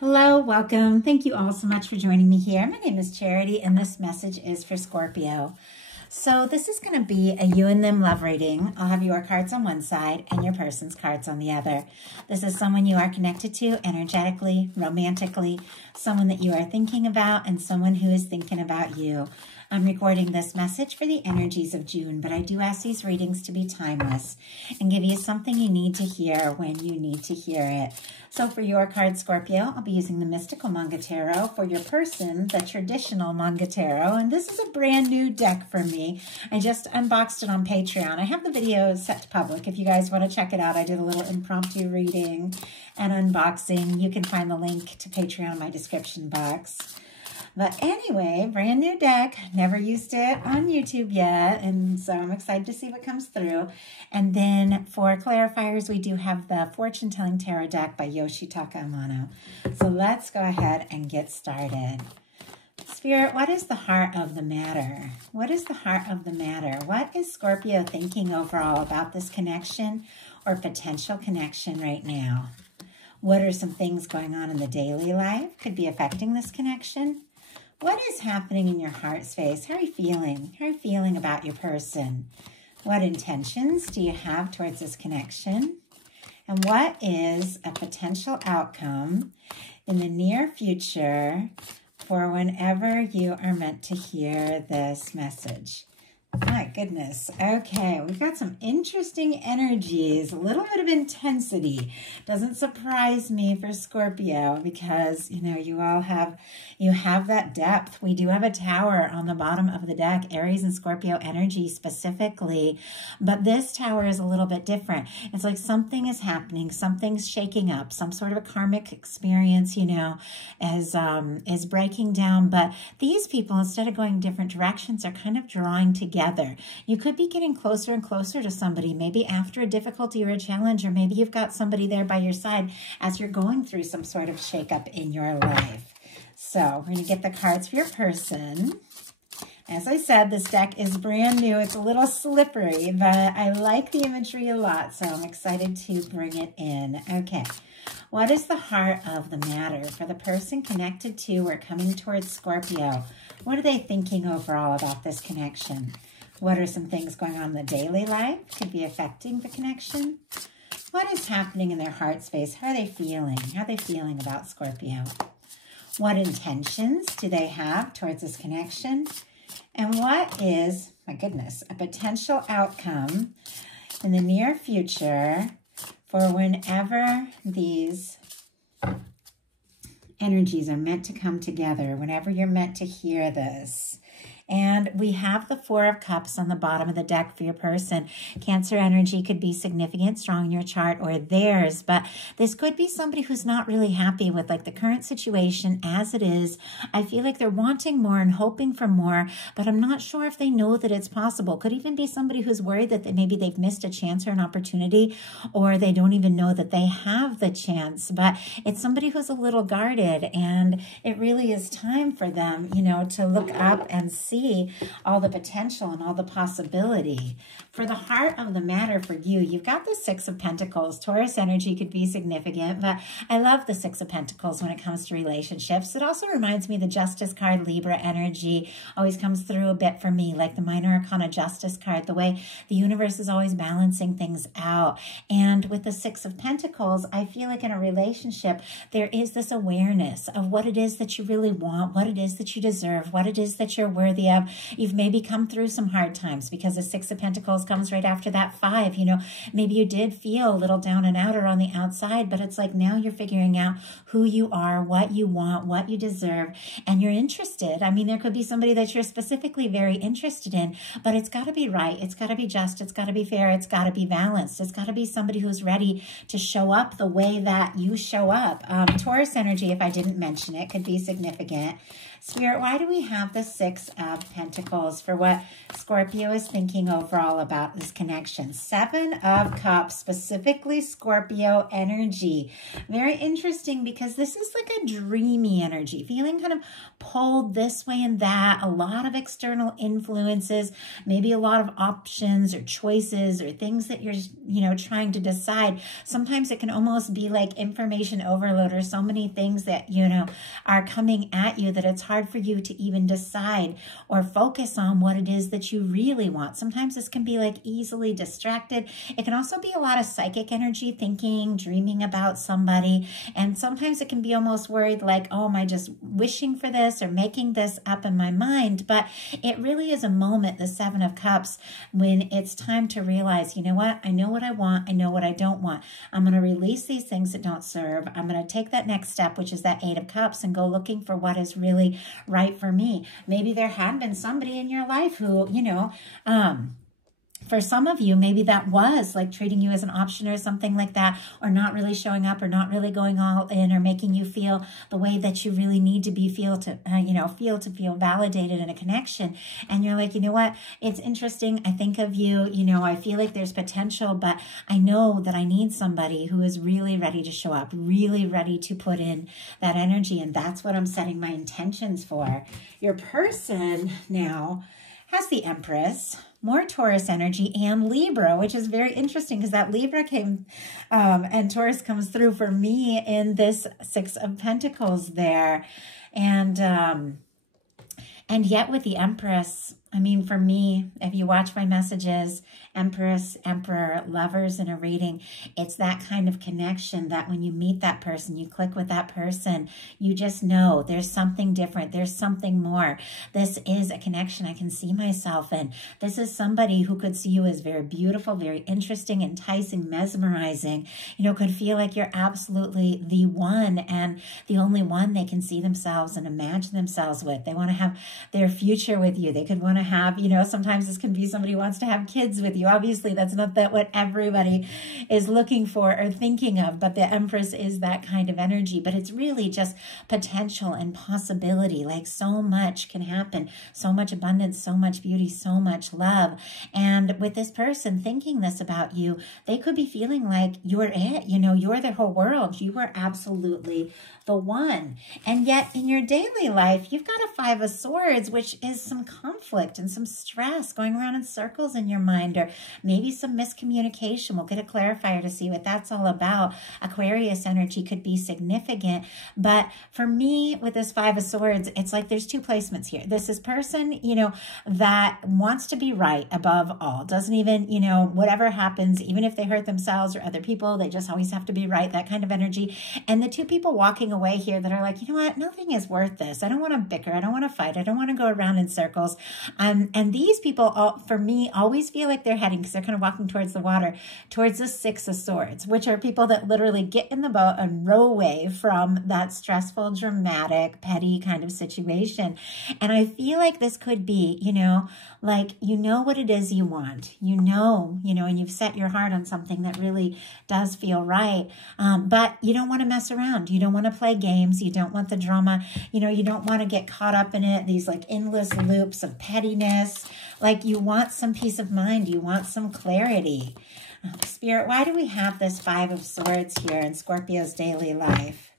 Hello, welcome. Thank you all so much for joining me here. My name is Charity, and this message is for Scorpio. So this is going to be a you and them love reading. I'll have your cards on one side and your person's cards on the other. This is someone you are connected to energetically, romantically, someone that you are thinking about, and someone who is thinking about you. I'm recording this message for the energies of June, but I do ask these readings to be timeless and give you something you need to hear when you need to hear it. So for your card, Scorpio, I'll be using the Mystical Manga Tarot. For your person, the Traditional Manga Tarot. And this is a brand new deck for me. I just unboxed it on Patreon. I have the video set to public. If you guys want to check it out, I did a little impromptu reading and unboxing. You can find the link to Patreon in my description box. But anyway, brand new deck. Never used it on YouTube yet, and so I'm excited to see what comes through. And then for clarifiers, we do have the Fortune Telling Tarot deck by Yoshitaka Amano. So let's go ahead and get started. Spirit, what is the heart of the matter? What is the heart of the matter? What is Scorpio thinking overall about this connection or potential connection right now? What are some things going on in the daily life could be affecting this connection? What is happening in your heart space? How are you feeling? How are you feeling about your person? What intentions do you have towards this connection? And what is a potential outcome in the near future for whenever you are meant to hear this message? My goodness. Okay, we've got some interesting energies, a little bit of intensity. Doesn't surprise me for Scorpio because, you know, you have that depth. We do have a tower on the bottom of the deck, Aries and Scorpio energy specifically, but this tower is a little bit different. It's like something is happening, something's shaking up, some sort of a karmic experience, you know, is breaking down, but these people, instead of going different directions, are kind of drawing together. You could be getting closer and closer to somebody, maybe after a difficulty or a challenge, or maybe you've got somebody there by your side as you're going through some sort of shakeup in your life. So we're going to get the cards for your person. As I said, this deck is brand new. It's a little slippery, but I like the imagery a lot, so I'm excited to bring it in. Okay. What is the heart of the matter for the person connected to or coming towards Scorpio? What are they thinking overall about this connection? What are some things going on in the daily life? Could be affecting the connection. What is happening in their heart space? How are they feeling? How are they feeling about Scorpio? What intentions do they have towards this connection? And what is, my goodness, a potential outcome in the near future for whenever these energies are meant to come together, whenever you're meant to hear this? And we have the Four of Cups on the bottom of the deck for your person. Cancer energy could be significant, strong in your chart or theirs, but this could be somebody who's not really happy with like the current situation as it is. I feel like they're wanting more and hoping for more, but I'm not sure if they know that it's possible. Could even be somebody who's worried that maybe they've missed a chance or an opportunity, or they don't even know that they have the chance, but it's somebody who's a little guarded, and it really is time for them, you know, to look up and see all the potential and all the possibility. For the heart of the matter for you, you've got the Six of Pentacles. Taurus energy could be significant, but I love the Six of Pentacles when it comes to relationships. It also reminds me the Justice card, Libra energy, always comes through a bit for me, like the Minor Arcana Justice card, the way the universe is always balancing things out. And with the Six of Pentacles, I feel like in a relationship, there is this awareness of what it is that you really want, what it is that you deserve, what it is that you're worthy of. You've maybe come through some hard times because the Six of Pentacles comes right after that Five. You know, maybe you did feel a little down and out or on the outside, but it's like now you're figuring out who you are, what you want, what you deserve, and you're interested. I mean, there could be somebody that you're specifically very interested in, but it's got to be right. It's got to be just. It's got to be fair. It's got to be balanced. It's got to be somebody who's ready to show up the way that you show up. Taurus energy, if I didn't mention it, could be significant. Spirit, why do we have the Six of Pentacles for what Scorpio is thinking overall about this connection? Seven of Cups, specifically Scorpio energy. Very interesting because this is like a dreamy energy, feeling kind of pulled this way and that, a lot of external influences, maybe a lot of options or choices or things that you're, trying to decide. Sometimes it can almost be like information overload or so many things that, are coming at you that it's hard for you to even decide or focus on what it is that you really want. Sometimes this can be like easily distracted. It can also be a lot of psychic energy, thinking, dreaming about somebody. And sometimes it can be almost worried like, oh, am I just wishing for this or making this up in my mind? But it really is a moment, the Seven of Cups, when it's time to realize, you know what? I know what I want. I know what I don't want. I'm going to release these things that don't serve. I'm going to take that next step, which is that Eight of Cups, and go looking for what is really right for me. Maybe there had been somebody in your life who, for some of you, maybe that was like treating you as an option or something like that, or not really showing up or not really going all in or making you feel the way that you really need to be, feel to feel validated in a connection. And you're like, you know what? It's interesting. I think of you, I feel like there's potential, but I know that I need somebody who is really ready to show up, really ready to put in that energy. And that's what I'm setting my intentions for. Your person now has the Empress, more Taurus energy, and Libra, which is very interesting because that Libra came and Taurus comes through for me in this Six of Pentacles there. And yet with the Empress, I mean, for me, if you watch my messages, Empress, Emperor, Lovers in a reading, it's that kind of connection that when you meet that person, you click with that person, you just know there's something different. There's something more. This is a connection I can see myself in. This is somebody who could see you as very beautiful, very interesting, enticing, mesmerizing, could feel like you're absolutely the one and the only one they can see themselves and imagine themselves with. They want to have their future with you. They could want to have, sometimes this can be somebody who wants to have kids with you. Obviously, that's not what everybody is looking for or thinking of, but the Empress is that kind of energy. But it's really just potential and possibility. Like so much can happen, so much abundance, so much beauty, so much love. And with this person thinking this about you, they could be feeling like you're it, you're their whole world. You are absolutely the one. And yet in your daily life, you've got a Five of Swords, which is some conflict and some stress going around in circles in your mind, or maybe some miscommunication. We'll get a clarifier to see what that's all about. Aquarius energy could be significant. But for me, with this Five of Swords, it's like there's two placements here. This is person, that wants to be right above all. Doesn't even, whatever happens, even if they hurt themselves or other people, they just always have to be right, that kind of energy. And the two people walking away here that are like, you know what, nothing is worth this. I don't want to bicker. I don't want to fight. I don't want to go around in circles. And these people, for me, always feel like they're heading, because they're kind of walking towards the water, towards the Six of Swords, which are people that literally get in the boat and row away from that stressful, dramatic, petty kind of situation. And I feel like this could be, like, what it is you want, and you've set your heart on something that really does feel right. But you don't want to mess around. You don't want to play games. You don't want the drama. You don't want to get caught up in it. These like endless loops of pettiness. Like you want some peace of mind. You want some clarity. Spirit, why do we have this Five of Swords here in Scorpio's daily life?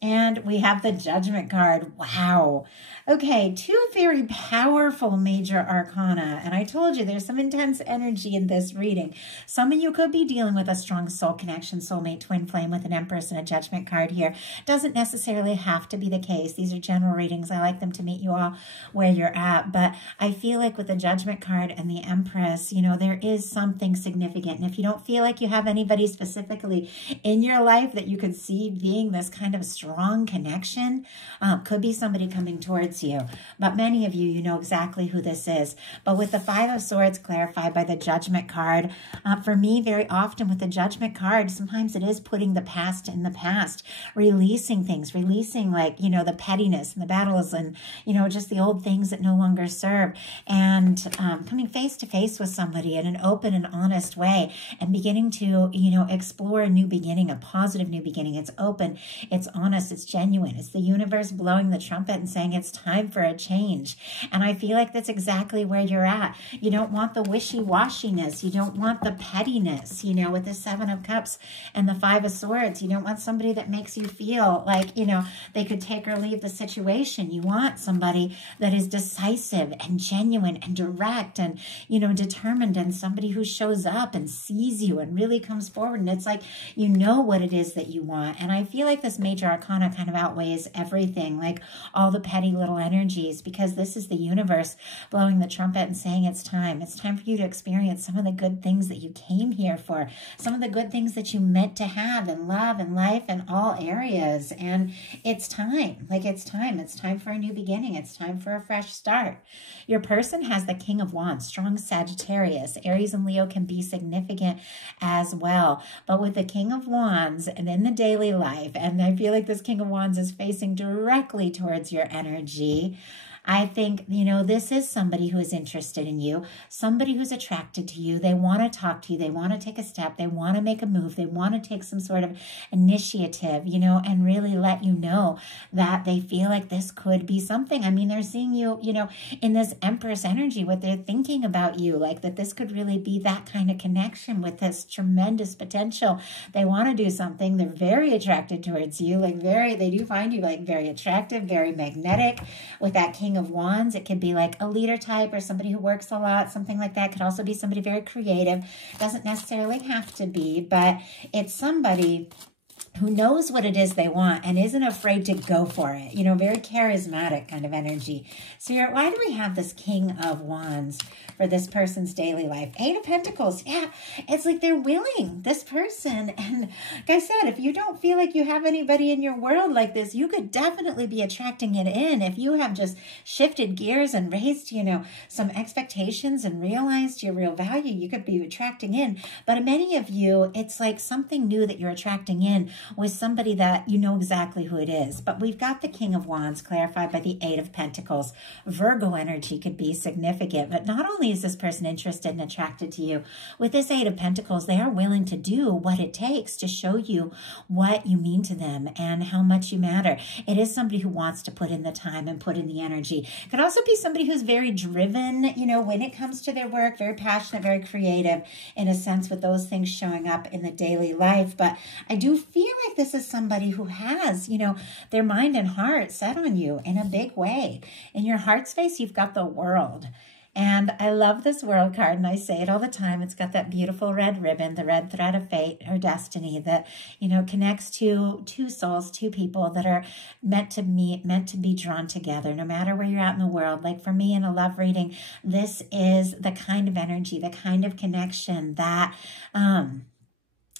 And we have the Judgment card. Wow. Okay, two very powerful major arcana. And I told you there's some intense energy in this reading. Some of you could be dealing with a strong soul connection, soulmate, twin flame with an Empress and a Judgment card here. Doesn't necessarily have to be the case. These are general readings. I like them to meet you all where you're at. But I feel like with the Judgment card and the Empress, there is something significant. And if you don't feel like you have anybody specifically in your life that you could see being this kind of strong connection, could be somebody coming towards you. But many of you, know exactly who this is. But with the Five of Swords clarified by the Judgment card, for me, very often with the Judgment card, sometimes it is putting the past in the past, releasing things, releasing like, the pettiness and the battles and, just the old things that no longer serve, and coming face to face with somebody in an open and honest way and beginning to, explore a new beginning, a positive new beginning. It's open, it's honest, honest, it's genuine. It's the universe blowing the trumpet and saying it's time for a change. And I feel like that's exactly where you're at. You don't want the wishy-washiness. You don't want the pettiness, you know, with the Seven of Cups and the Five of Swords. You don't want somebody that makes you feel like, you know, they could take or leave the situation. You want somebody that is decisive and genuine and direct and, you know, determined, and somebody who shows up and sees you and really comes forward. And it's like, you know what it is that you want. And I feel like this major arcana kind of outweighs everything, like all the petty little energies, because this is the universe blowing the trumpet and saying it's time. It's time for you to experience some of the good things that you came here for, some of the good things that you meant to have in love and life in all areas. And it's time. Like, it's time. It's time for a new beginning. It's time for a fresh start. Your person has the King of Wands, strong Sagittarius. Aries and Leo can be significant as well. But with the King of Wands and in the daily life, and I feel like this King of Wands is facing directly towards your energy, I think, you know, this is somebody who is interested in you, somebody who's attracted to you. They want to talk to you. They want to take a step. They want to make a move. They want to take some sort of initiative, you know, and really let you know that they feel like this could be something. I mean, they're seeing you, you know, in this Empress energy, what they're thinking about you, like that this could really be that kind of connection with this tremendous potential. They want to do something. They're very attracted towards you, like they do find you like very attractive, very magnetic. With that King of Wands, it could be like a leader type or somebody who works a lot, something like that. Could also be somebody very creative. Doesn't necessarily have to be, but it's somebody who knows what it is they want and isn't afraid to go for it. You know, very charismatic kind of energy. So why do we have this King of Wands for this person's daily life? Eight of Pentacles. Yeah, it's like they're willing, this person. And like I said, if you don't feel like you have anybody in your world like this, you could definitely be attracting it in. If you have just shifted gears and raised, you know, some expectations and realized your real value, you could be attracting in. But many of you, it's like something new that you're attracting in with somebody that you know exactly who it is. But we've got the King of Wands clarified by the Eight of Pentacles. Virgo energy could be significant, but not only is this person interested and attracted to you, with this Eight of Pentacles, they are willing to do what it takes to show you what you mean to them and how much you matter. It is somebody who wants to put in the time and put in the energy. It could also be somebody who's very driven, you know, when it comes to their work, very passionate, very creative in a sense, with those things showing up in the daily life. But I do feel like this is somebody who has, you know, their mind and heart set on you in a big way. In your heart space, you've got the World. And I love this World card, and I say it all the time. It's got that beautiful red ribbon, the red thread of fate or destiny that, you know, connects to two souls, two people that are meant to meet, meant to be drawn together, no matter where you're at in the world. Like for me in a love reading, this is the kind of energy, the kind of connection that,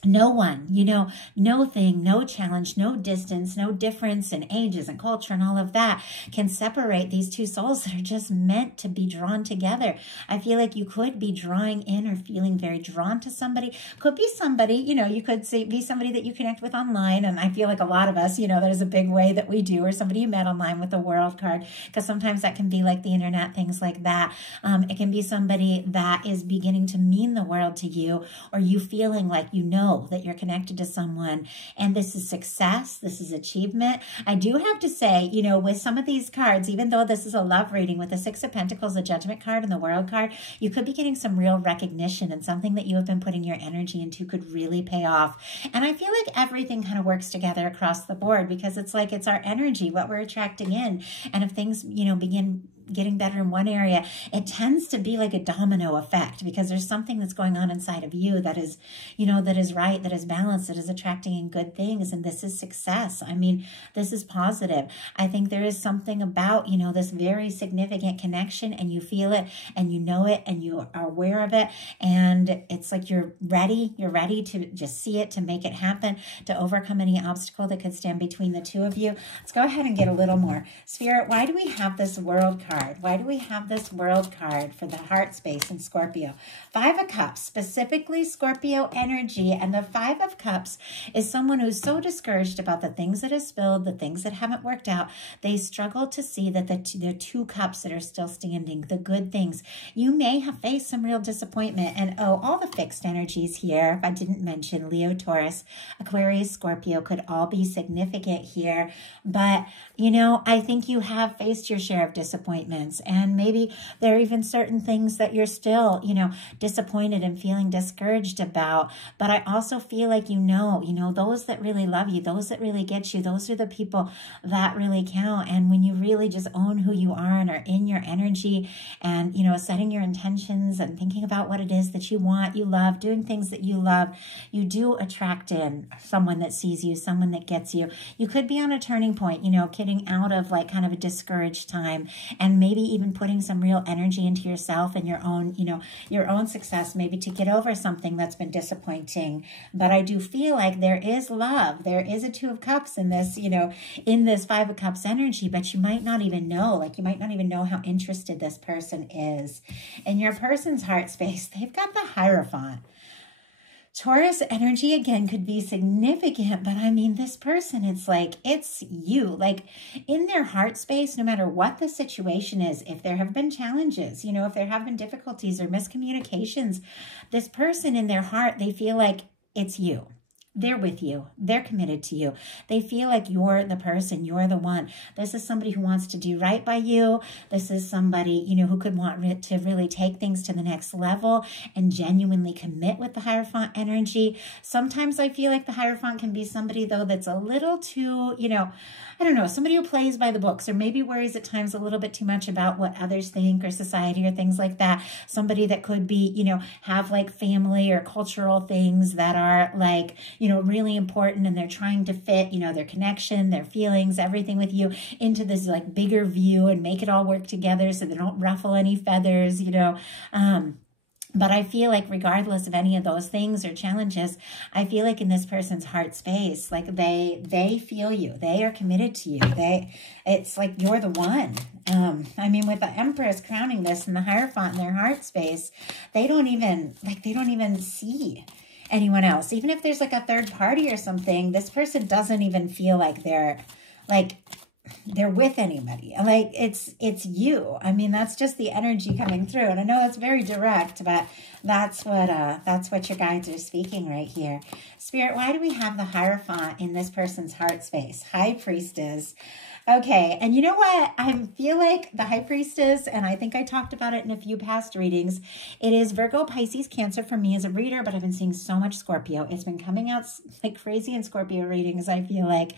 no one, you know, no thing, no challenge, no distance, no difference in ages and culture and all of that can separate these two souls that are just meant to be drawn together. I feel like you could be drawing in or feeling very drawn to somebody. Could be somebody, you know, you could say be somebody that you connect with online. And I feel like a lot of us, you know, there's a big way that we do, or somebody you met online with the World card, because sometimes that can be like the internet, things like that. It can be somebody that is beginning to mean the world to you, or you feeling like you know that you're connected to someone, and this is success, this is achievement. I do have to say, you know, with some of these cards, even though this is a love reading, with the Six of Pentacles, the Judgment card, and the World card, you could be getting some real recognition, and something that you have been putting your energy into could really pay off. And I feel like everything kind of works together across the board, because it's like it's our energy, what we're attracting in. And if things, you know, begin getting better in one area, it tends to be like a domino effect, because there's something that's going on inside of you that is, you know, that is right, that is balanced, that is attracting in good things. And this is success. I mean, this is positive. I think there is something about, you know, this very significant connection, and you feel it and you know it and you are aware of it. And it's like you're ready to just see it, to make it happen, to overcome any obstacle that could stand between the two of you. Let's go ahead and get a little more. Spirit, why do we have this World card card? Why do we have this World card for the heart space in Scorpio? Five of Cups, specifically Scorpio energy. And the Five of Cups is someone who's so discouraged about the things that have spilled, the things that haven't worked out. They struggle to see that the two cups that are still standing, the good things. You may have faced some real disappointment. And oh, all the fixed energies here, if I didn't mention Leo, Taurus, Aquarius, Scorpio, could all be significant here. But, you know, I think you have faced your share of disappointments, and maybe there are even certain things that you're still, you know, disappointed and feeling discouraged about. But I also feel like, you know, those that really love you, those that really get you, those are the people that really count. And when you really just own who you are and are in your energy and, you know, setting your intentions and thinking about what it is that you want, you love, doing things that you love, you do attract in someone that sees you, someone that gets you. You could be on a turning point, you know, getting out of like kind of a discouraged time, and maybe even putting some real energy into yourself and your own, you know, your own success, maybe to get over something that's been disappointing. But I do feel like there is love. There is a Two of Cups in this, you know, in this Five of Cups energy, but you might not even know, like you might not even know how interested this person is. In your person's heart space, they've got the Hierophant. Taurus energy, again, could be significant, but I mean, this person, it's like, it's you. Like, in their heart space, no matter what the situation is, if there have been challenges, you know, if there have been difficulties or miscommunications, this person in their heart, they feel like it's you. They're with you. They're committed to you. They feel like you're the person. You're the one. This is somebody who wants to do right by you. This is somebody, you know, who could want to really take things to the next level and genuinely commit with the Hierophant energy. Sometimes I feel like the Hierophant can be somebody, though, that's a little too, you know, I don't know, somebody who plays by the books or maybe worries at times a little bit too much about what others think or society or things like that. Somebody that could be, you know, have like family or cultural things that are like, you know, really important, and they're trying to fit, you know, their connection, their feelings, everything with you into this like bigger view and make it all work together so they don't ruffle any feathers, you know. But I feel like regardless of any of those things or challenges, I feel like in this person's heart space, like they feel you. They are committed to you. It's like you're the one. I mean, with the Empress crowning this and the Hierophant in their heart space, they don't even see anyone else. Even if there's like a third party or something, this person doesn't even feel like they're with anybody. Like it's you. I mean, that's just the energy coming through. And I know that's very direct, but that's what your guides are speaking right here. Spirit, why do we have the Hierophant in this person's heart space? High Priestess. Okay, and you know what? I feel like the High Priestess, and I think I talked about it in a few past readings, it is Virgo, Pisces, Cancer for me as a reader, but I've been seeing so much Scorpio. It's been coming out like crazy in Scorpio readings, I feel like.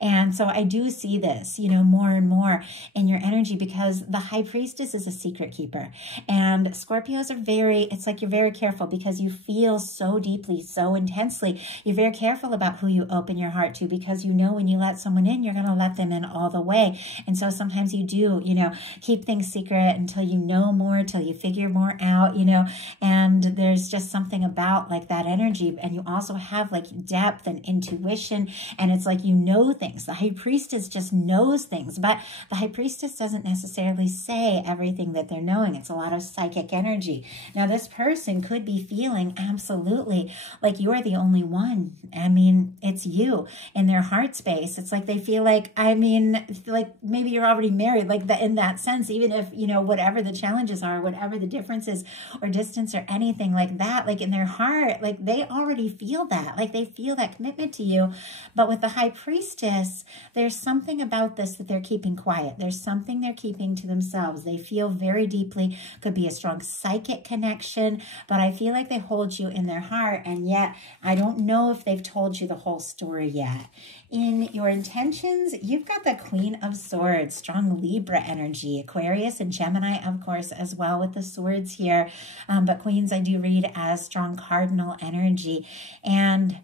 And so I do see this, you know, more and more in your energy, because the High Priestess is a secret keeper. And Scorpios are it's like you're very careful because you feel so deeply, so intensely. You're very careful about who you open your heart to, because you know when you let someone in, you're going to let them in all the way. And so sometimes you do, you know, keep things secret until you know more, till you figure more out, you know, and there's just something about like that energy. And you also have like depth and intuition, and it's like, you know, things. The High Priestess just knows things, but the High Priestess doesn't necessarily say everything that they're knowing. It's a lot of psychic energy. Now, this person could be feeling absolutely like you're the only one. I mean, it's you in their heart space. It's like they feel like, I mean, like maybe you're already married, like that in that sense, even if, you know, whatever the challenges are, whatever the differences or distance or anything like that, like in their heart, like they already feel that, like they feel that commitment to you. But with the High Priestess, there's something about this that they're keeping quiet. There's something they're keeping to themselves. They feel very deeply, could be a strong psychic connection, but I feel like they hold you in their heart. And yet I don't know if they've told you the whole story yet. In your intentions, you've got the Queen of Swords, strong Libra energy, Aquarius and Gemini, of course, as well with the swords here. But Queens, I do read as strong cardinal energy. And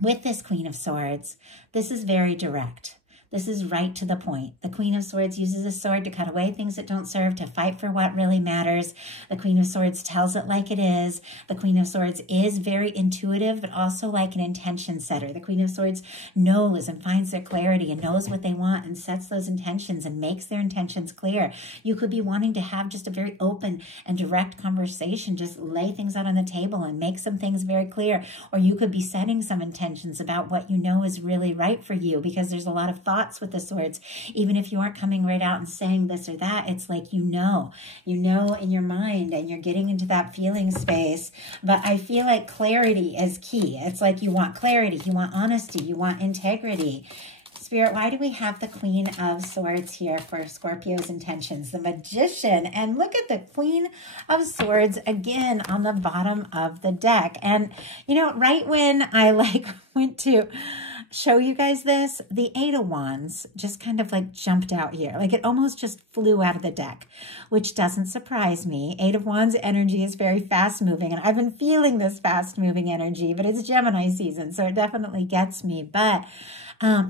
with this Queen of Swords, this is very direct. This is right to the point. The Queen of Swords uses a sword to cut away things that don't serve, to fight for what really matters. The Queen of Swords tells it like it is. The Queen of Swords is very intuitive, but also like an intention setter. The Queen of Swords knows and finds their clarity and knows what they want and sets those intentions and makes their intentions clear. You could be wanting to have just a very open and direct conversation, just lay things out on the table and make some things very clear. Or you could be setting some intentions about what you know is really right for you, because there's a lot of thoughts with the swords. Even if you aren't coming right out and saying this or that, it's like you know in your mind, and you're getting into that feeling space. But I feel like clarity is key. It's like you want clarity, you want honesty, you want integrity. Spirit, why do we have the Queen of Swords here for Scorpio's intentions? The Magician. And look at the Queen of Swords again on the bottom of the deck. And, you know, right when I went to show you guys this, the Eight of Wands just kind of jumped out here. It almost just flew out of the deck, which doesn't surprise me. Eight of Wands energy is very fast moving, and I've been feeling this fast moving energy, but it's Gemini season, so it definitely gets me. But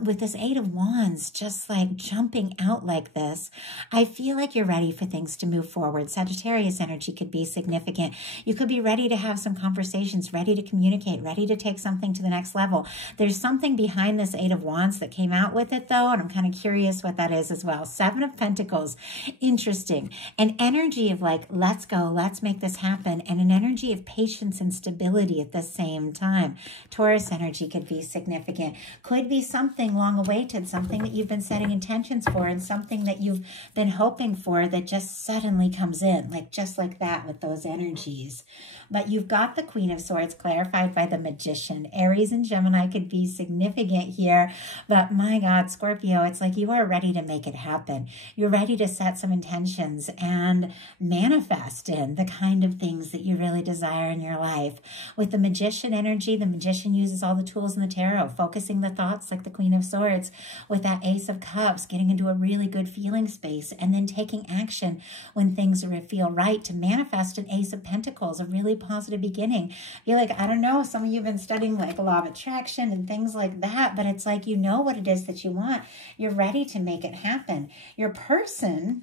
with this Eight of Wands just jumping out like this, I feel like you're ready for things to move forward. Sagittarius energy could be significant. You could be ready to have some conversations, ready to communicate, ready to take something to the next level. There's something behind this Eight of Wands that came out with it, though, and I'm kind of curious what that is as well. Seven of Pentacles, interesting. An energy of let's go, let's make this happen, and an energy of patience and stability at the same time. Taurus energy could be significant. Could be something long awaited, something that you've been setting intentions for, and something that you've been hoping for that just suddenly comes in, just like that with those energies. But you've got the Queen of Swords clarified by the Magician. Aries and Gemini could be significant here, but my God, Scorpio, it's like you are ready to make it happen. You're ready to set some intentions and manifest in the kind of things that you really desire in your life. With the Magician energy, the Magician uses all the tools in the tarot, focusing the thoughts like the Queen of Swords, with that Ace of Cups, getting into a really good feeling space, and then taking action when things feel right to manifest an Ace of Pentacles, a really positive beginning. I feel I don't know, some of you have been studying law of attraction and things like that, but it's you know what it is that you want. You're ready to make it happen. Your person,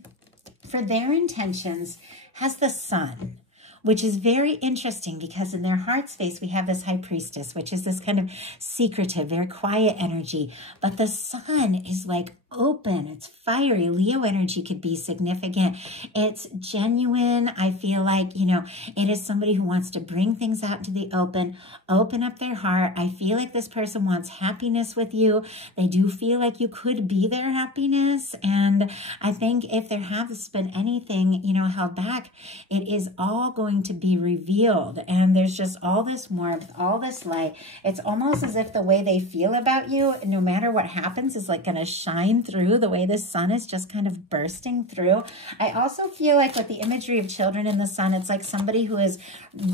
for their intentions, has the Sun, which is very interesting because in their heart space, we have this High Priestess, which is this kind of secretive, very quiet energy. But the Sun is open. It's fiery. Leo energy could be significant. It's genuine. I feel it is somebody who wants to bring things out to the open up their heart. I feel this person wants happiness with you. They do feel you could be their happiness. And I think if there has been anything, held back, it is all going to be revealed. And there's just all this warmth, all this light. It's almost as if the way they feel about you, no matter what happens, is going to shine through, the way the sun is just kind of bursting through. I also feel with the imagery of children in the sun, it's somebody who is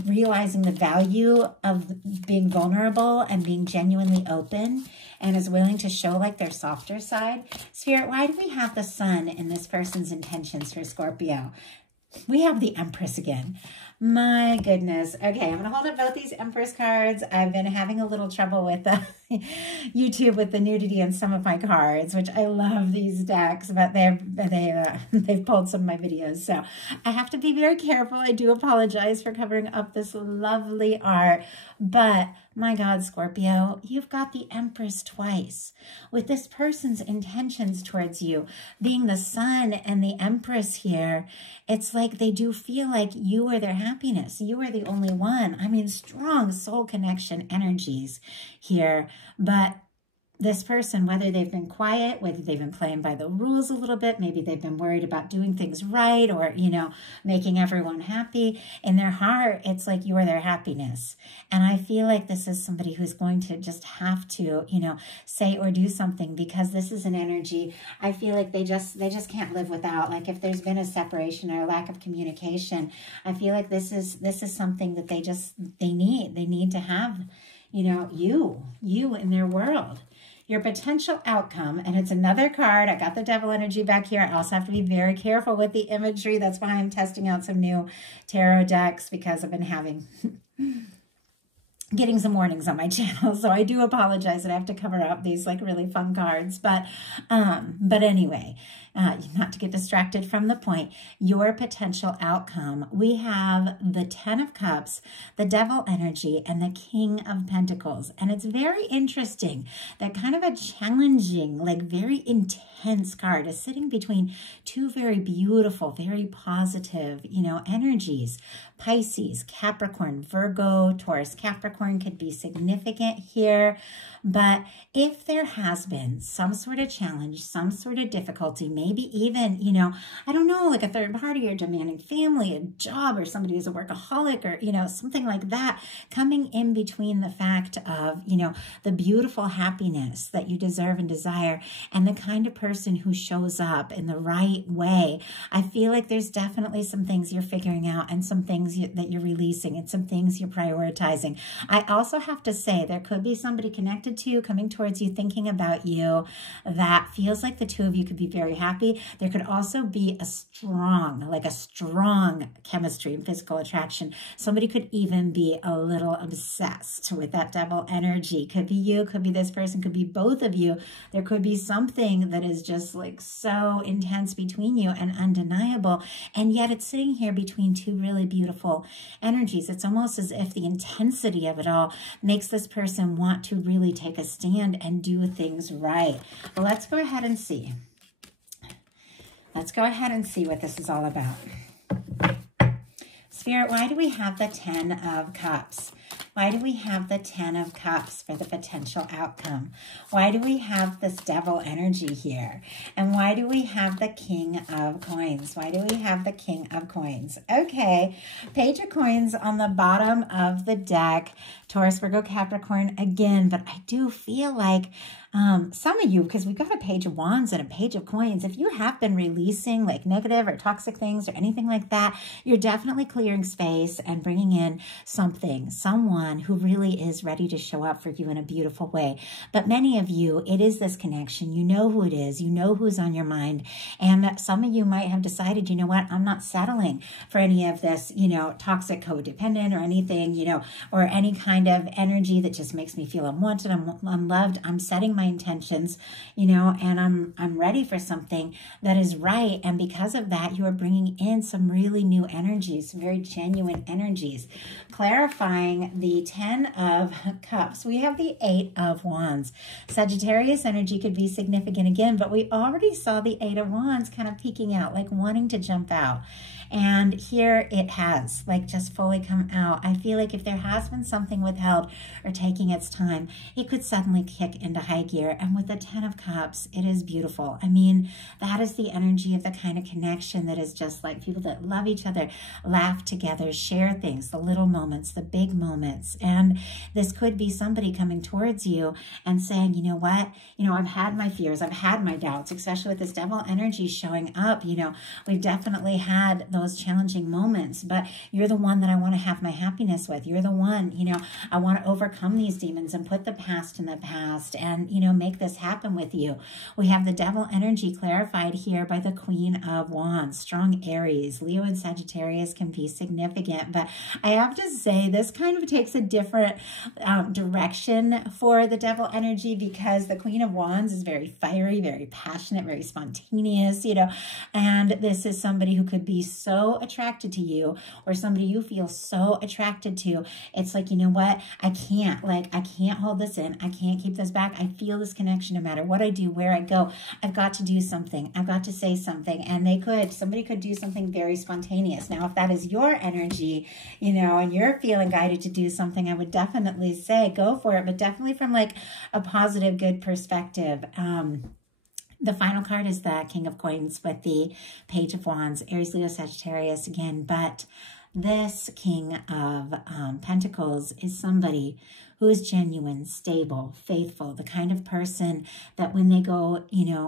realizing the value of being vulnerable and being genuinely open and is willing to show their softer side. Spirit, why do we have the Sun in this person's intentions for Scorpio? We have the Empress again. My goodness. Okay, I'm going to hold up both these Empress cards. I've been having a little trouble with YouTube with the nudity in some of my cards, which I love these decks, but they've pulled some of my videos. So I have to be very careful. I do apologize for covering up this lovely art, but my God, Scorpio, you've got the Empress twice. With this person's intentions towards you, being the Sun and the Empress here, it's they do feel you are their happiness. You are the only one. I mean, strong soul connection energies here. But this person, whether they've been quiet, whether they've been playing by the rules a little bit, maybe they've been worried about doing things right or, making everyone happy, in their heart, it's you are their happiness. And I feel this is somebody who's going to just have to, say or do something, because this is an energy. I feel they just can't live without. If there's been a separation or a lack of communication, I feel this is something that they need to have, you in their world. Your potential outcome, and it's another card. I got the Devil energy back here. I also have to be very careful with the imagery. That's why I'm testing out some new tarot decks, because I've been having getting some warnings on my channel, so I do apologize that I have to cover up these like really fun cards, but anyway, not to get distracted from the point, your potential outcome, we have the 10 of Cups, the Devil energy, and the King of Pentacles, and it's very interesting that kind of a challenging, like very intense card is sitting between two very beautiful, very positive, you know, energies. Pisces, Capricorn, Virgo, Taurus, Capricorn could be significant here. But if there has been some sort of challenge, some sort of difficulty, maybe even, you know, I don't know, like a third party or demanding family, a job, or somebody who's a workaholic, or, you know, something like that, coming in between the fact of, you know, the beautiful happiness that you deserve and desire and the kind of person who shows up in the right way. I feel like there's definitely some things you're figuring out and some things that you're releasing and some things you're prioritizing. I also have to say there could be somebody connected to you, coming towards you, thinking about you, that feels like the two of you could be very happy. There could also be a strong, like a strong chemistry and physical attraction. Somebody could even be a little obsessed with that Devil energy. Could be you, could be this person, could be both of you. There could be something that is just like so intense between you and undeniable, and yet it's sitting here between two really beautiful energies. It's almost as if the intensity of it all makes this person want to really take a stand and do things right. Well, let's go ahead and see. Let's go ahead and see what this is all about. Spirit, why do we have the 10 of Cups? Why do we have the 10 of Cups for the potential outcome? Why do we have this Devil energy here? And why do we have the King of Coins? Why do we have the King of Coins? Okay, Page of Coins on the bottom of the deck. Taurus, Virgo, Capricorn again, but I do feel like some of you, because we've got a Page of Wands and a Page of Coins, if you have been releasing like negative or toxic things or anything like that, you're definitely clearing space and bringing in something, someone who really is ready to show up for you in a beautiful way. But many of you, it is this connection. You know who it is. You know who's on your mind. And some of you might have decided, you know what, I'm not settling for any of this, you know, toxic codependent or anything, you know, or any kind of energy that just makes me feel unwanted, I'm unloved. I'm setting my intentions, you know, and I'm ready for something that is right. And because of that, you are bringing in some really new energies, some very genuine energies. Clarifying the 10 of Cups, we have the 8 of Wands. Sagittarius energy could be significant again, but we already saw the 8 of Wands kind of peeking out, like wanting to jump out. And here it has like just fully come out. I feel like if there has been something withheld or taking its time, it could suddenly kick into high gear. And with the 10 of Cups, it is beautiful. I mean, that is the energy of the kind of connection that is just like people that love each other, laugh together, share things, the little moments, the big moments. And this could be somebody coming towards you and saying, you know what, you know, I've had my fears, I've had my doubts, especially with this Devil energy showing up. You know, we've definitely had those challenging moments, but you're the one that I want to have my happiness with. You're the one, you know, I want to overcome these demons and put the past in the past and, you know, make this happen with you. We have the Devil energy clarified here by the Queen of Wands. Strong Aries, Leo and Sagittarius can be significant, but I have to say this kind of takes a different direction for the Devil energy, because the Queen of Wands is very fiery, very passionate, very spontaneous, you know, and this is somebody who could be so attracted to you, or somebody you feel so attracted to. It's like, you know what, I can't hold this in. I can't keep this back. I feel this connection no matter what I do, where I go. I've got to do something. I've got to say something. And somebody could do something very spontaneous. Now, if that is your energy, you know, and you're feeling guided to do something, I would definitely say go for it, but definitely from like a positive, good perspective. The final card is the King of Coins with the Page of Wands, Aries, Leo, Sagittarius again. But this King of Pentacles is somebody who is genuine, stable, faithful, the kind of person that when they go,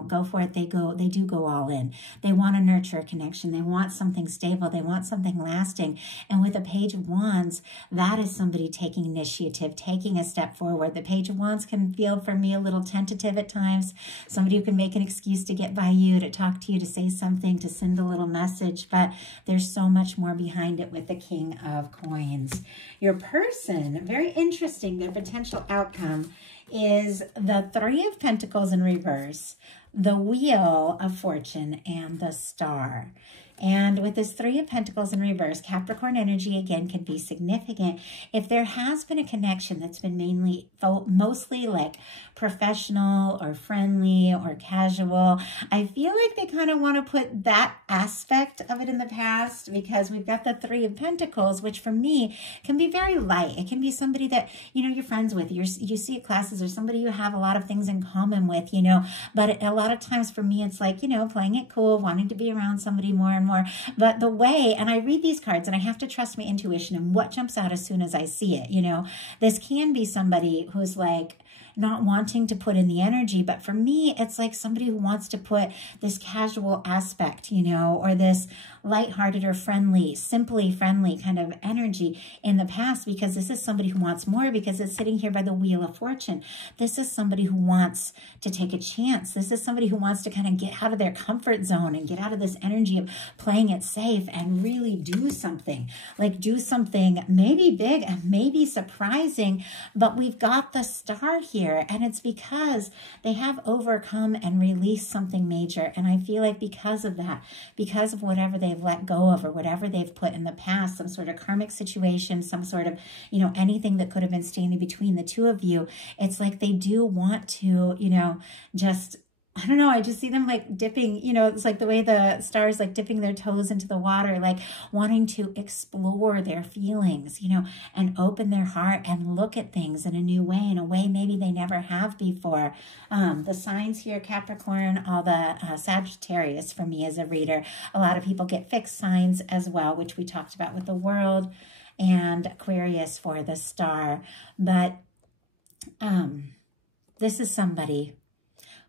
go for it, they do go all in. They want to nurture a connection. They want something stable. They want something lasting. And with the Page of Wands, that is somebody taking initiative, taking a step forward. The Page of Wands can feel for me a little tentative at times. Somebody who can make an excuse to get by you, to talk to you, to say something, to send a little message. But there's so much more behind it with the King of Coins. Your person, very interesting, their potential outcome is the Three of Pentacles in reverse, the Wheel of Fortune, and the Star. And with this Three of Pentacles in reverse, Capricorn energy, again, can be significant. If there has been a connection that's been mostly like professional or friendly or casual, I feel like they kind of want to put that aspect of it in the past, because we've got the Three of Pentacles, which for me can be very light. It can be somebody that, you're friends with, you see at classes, or somebody you have a lot of things in common with, but a lot of times for me, it's like, playing it cool, wanting to be around somebody more and more. But the way, and I read these cards and I have to trust my intuition and what jumps out as soon as I see it, this can be somebody who's like not wanting to put in the energy, but for me, it's like somebody who wants to put this casual aspect, or this lighthearted or friendly, simply friendly kind of energy in the past, because this is somebody who wants more, because it's sitting here by the Wheel of Fortune. This is somebody who wants to take a chance. This is somebody who wants to kind of get out of their comfort zone and get out of this energy of playing it safe and really do something, maybe big and maybe surprising. But we've got the Star here, and it's because they have overcome and released something major. And I feel like because of that, because of whatever they've let go of or whatever they've put in the past, some sort of karmic situation, some sort of, anything that could have been standing between the two of you, it's like they do want to, just, I don't know, I just see them like dipping, it's like the way the stars like dipping their toes into the water, like wanting to explore their feelings, and open their heart and look at things in a new way, in a way maybe they never have before. The signs here, Capricorn, all the Sagittarius for me as a reader. A lot of people get fixed signs as well, which we talked about with the World, and Aquarius for the Star. But this is somebody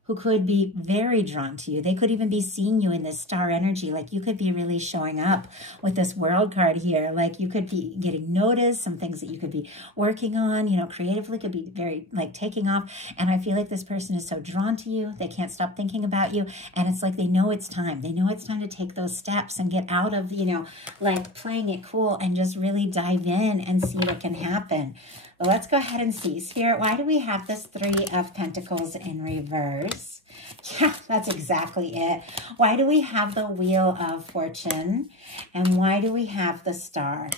who could be very drawn to you. They could even be seeing you in this star energy. Like you could be really showing up with this World card here. Like you could be getting noticed, some things that you could be working on, creatively could be very like taking off. And I feel like this person is so drawn to you. They can't stop thinking about you. And it's like they know it's time. They know it's time to take those steps and get out of, like playing it cool and just really dive in and see what can happen. Well, let's go ahead and see. Spirit, why do we have this Three of Pentacles in reverse? Yeah, that's exactly it. Why do we have the Wheel of Fortune? And why do we have the Star?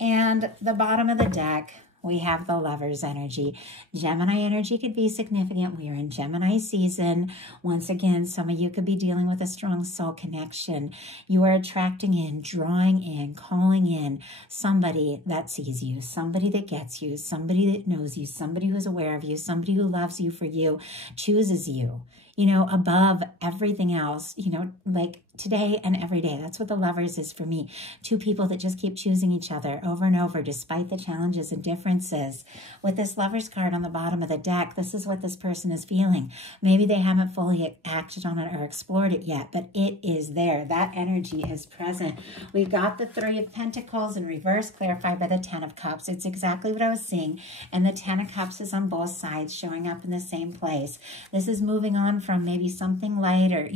And the bottom of the deck, we have the Lover's energy. Gemini energy could be significant. We are in Gemini season. Once again, some of you could be dealing with a strong soul connection. You are attracting in, drawing in, calling in somebody that sees you, somebody that gets you, somebody that knows you, somebody who's aware of you, somebody who loves you for you, chooses you, above everything else, like today and every day. That's what the Lovers is for me. Two people that just keep choosing each other over and over, despite the challenges and differences. With this Lovers card on the bottom of the deck, this is what this person is feeling. Maybe they haven't fully acted on it or explored it yet, but it is there. That energy is present. We've got the Three of Pentacles in reverse, clarified by the Ten of Cups. It's exactly what I was seeing. And the Ten of Cups is on both sides, showing up in the same place. This is moving on from maybe something light or,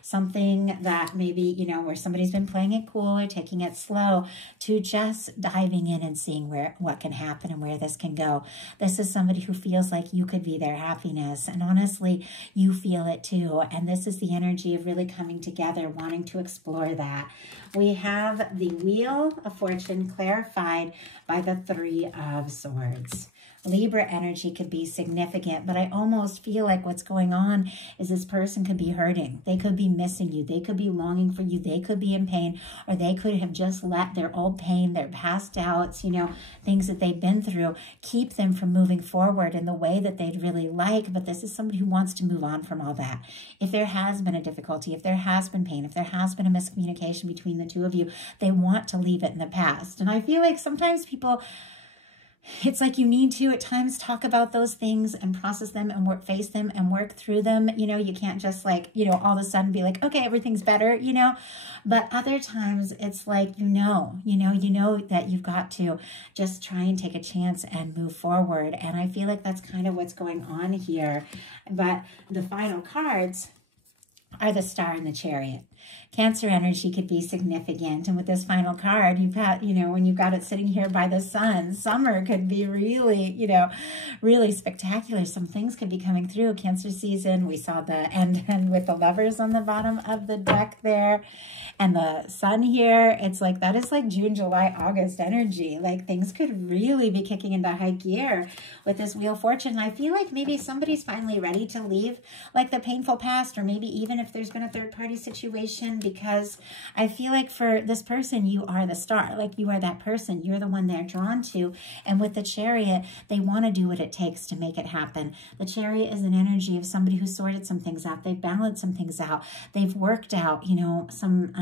something that maybe, where somebody's been playing it cool or taking it slow, to just diving in and seeing what can happen and where this can go. This is somebody who feels like you could be their happiness. And honestly, you feel it too. And this is the energy of really coming together, wanting to explore that. We have the Wheel of Fortune clarified by the Three of Swords. Libra energy could be significant, but I almost feel like what's going on is this person could be hurting. They could be missing you. They could be longing for you. They could be in pain, or they could have just let their old pain, their past doubts, things that they've been through, keep them from moving forward in the way that they'd really like. But this is somebody who wants to move on from all that. If there has been a difficulty, if there has been pain, if there has been a miscommunication between the two of you, they want to leave it in the past. And I feel like sometimes people, it's like you need to at times talk about those things and process them and face them and work through them. You know, you can't just like, you know, all of a sudden be like, okay, everything's better, you know. But other times it's like, you know that you've got to just try and take a chance and move forward. And I feel like that's kind of what's going on here. But the final cards are the Star and the Chariot. Cancer energy could be significant. And with this final card, you've had, you know, when you've got it sitting here by the sun, summer could be really, you know, really spectacular. Some things could be coming through. Cancer season, we saw the end with the Lovers on the bottom of the deck there. And the sun here, it's like, that is like June, July, August energy. Like things could really be kicking into high gear with this Wheel of Fortune. And I feel like maybe somebody's finally ready to leave like the painful past, or maybe even if there's been a third-party situation, because I feel like for this person, you are the star. Like you are that person. You're the one they're drawn to. And with the Chariot, they want to do what it takes to make it happen. The Chariot is an energy of somebody who sorted some things out. They've balanced some things out. They've worked out, you know, some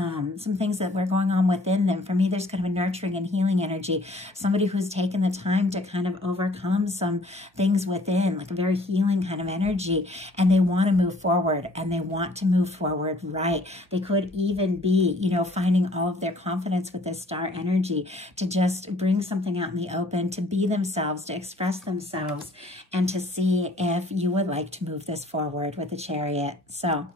things that were going on within them. For me, there's kind of a nurturing and healing energy. Somebody who's taken the time to kind of overcome some things within, like a very healing kind of energy. And they want to move forward, and they want to move forward right. They could even be, you know, finding all of their confidence with this star energy to just bring something out in the open, to be themselves, to express themselves, and to see if you would like to move this forward with the Chariot. So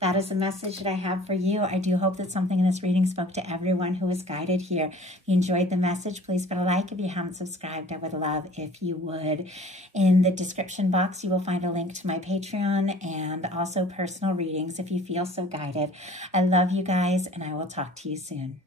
that is the message that I have for you. I do hope that something in this reading spoke to everyone who was guided here. If you enjoyed the message, please put a like. If you haven't subscribed, I would love if you would. In the description box, you will find a link to my Patreon and also personal readings if you feel so guided. I love you guys, and I will talk to you soon.